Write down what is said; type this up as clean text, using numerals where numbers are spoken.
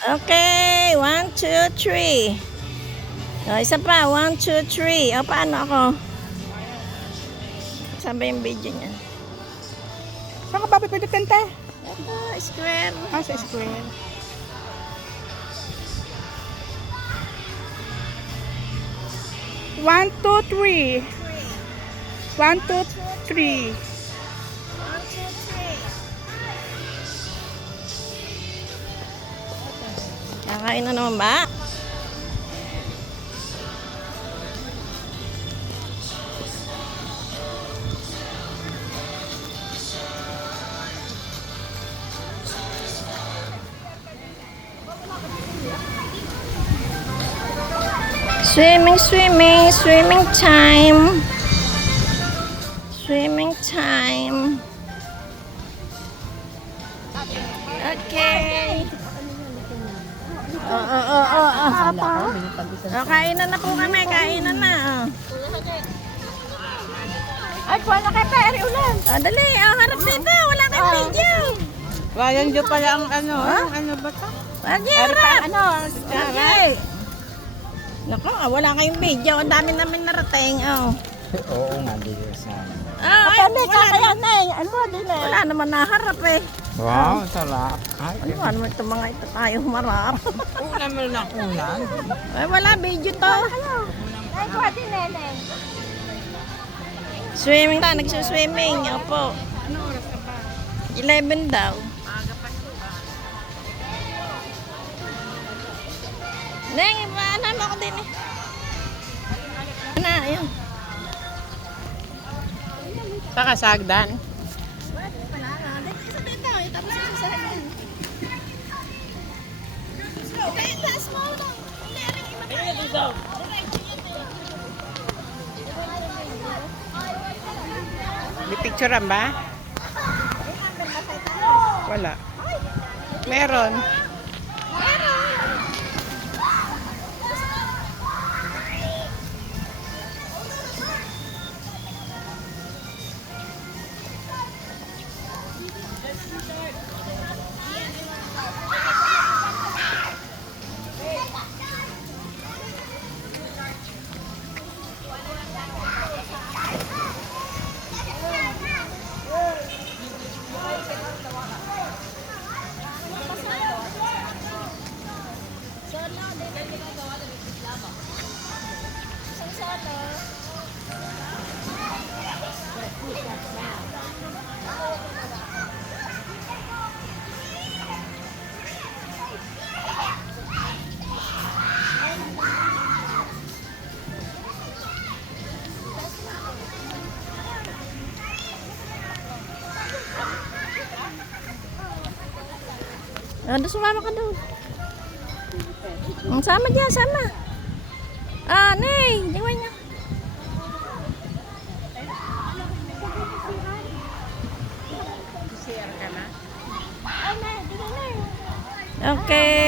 Okay, 1, 2, 3. O, isa pa, 1, 2, 3. O, paano ako? Saan ba yung video niya? Saan ka ba pwede tente? Ito, square. Ah, sa square. One, two, three. 1, 2, 3. 1, 2, 3. Kakain na naman ba? Swimming, swimming, swimming time. Swimming time. Okay. Kainan na po kami, kainan na. Ay, kuha na kay Peri ulan. Dali, harap dito, wala kang video. Wayan dyan pala ang ano, ano ba ito? Lagi, Pero pa, harap. ano, Lagi. Naku, wala kayong video, ang dami namin narating. Oo nga, di ko sa... Ay, wala, ano din eh. wala naman naharap eh. Wow, sarap. Ay, Ano naman ito mga ito tayo humarap. ulam mo na ulan. Ay, wala video to. Ay, kuha din nene. Swimming ta, nagsuswimming. Opo. Ano oras ka ba? 11 daw. Neng, ipaanam ako din eh. Ano, ayun. Saka sagdan. May picturean ba? Wala. Meron. Doon, sumama ka doon. Sama dyan, sama. Nay, tingnan niya. CR ka na? Okay.